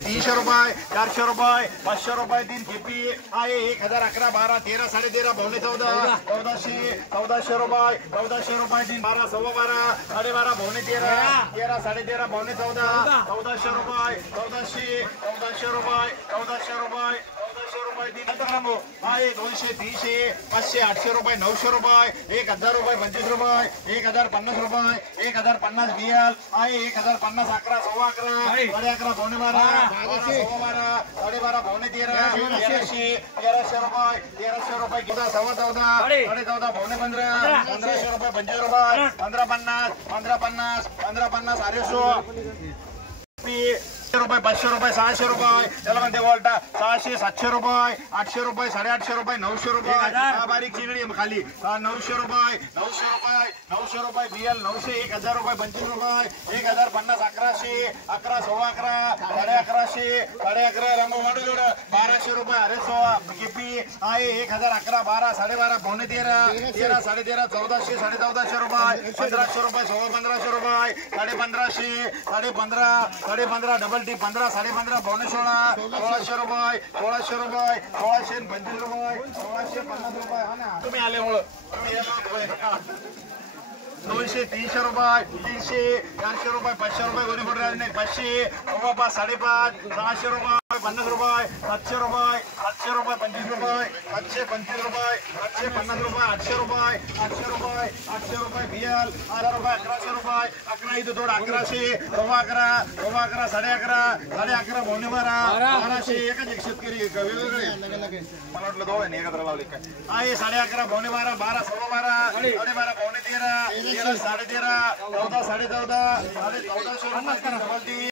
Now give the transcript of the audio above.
300 रुपये 400 रुपये 500 रुपये 3 खेपी आहे 1011 12 13 13.5 पावणे 14 1400 रुपये 3 12 सव्वा 12 12.5 पावणे 13 13 13.5 पावणे 14 1400 रुपये 1400 रुपये 1400 रुपये 3 ग्राम आहे 200 300 500 800 रुपये 900 रुपये 1000 रुपये 25 रुपये 1050 रुपये 1050 बियाल आहे 1050 11 सव्वा 11 11.5 पावणे 12 12 पावणे 13 1300 रुपये 14 सव्वा 14 14.5 पावणे 15 1500 रुपये 25 रुपये 1550 रुपये 500 रुपये 600 रुपये त्याला म्हणते वॉल्टा 600 700 रुपये 800 रुपये 850 रुपये 900 रुपये बारीक चिंगडी खाली 900 रुपये बियल 900 1000 रुपये 25 रुपये 1050 1100 11 सव्वा 11 11.5 रंगो माडून 1200 रुपये अरे सो किपी आहे 1011 12 12.5 पावणे 13 13 13.5 1400 1450 रुपये 1500 रुपये सव्वा 1500 रुपये 15.5 डबल टी 15 15.5 पावणे 16 1600 रुपये 25 रुपये 1650 रुपये हा ना तुम्ही आल्यामुळं 200 300 रुपये 300 400 रुपये 500 रुपये कोणी बोल नाही 500 5.5 600 रुपये 50 रुपये 700 रुपये 25 रुपये 725 रुपये 750 रुपये 800 रुपये बियल 1000 रुपये 1100 रुपये 11 इथं थोडं 1100 सव्वा 11 11.5 पावणे 12 एकच एक शेतकरी वेगवेगळे मला वाटलं दोघं एकत्र लावले काय आहे 11.5 पावणे 12 सव्वा 12 12 पावणे 13 13 13.5 14 14.5 1400 रुपये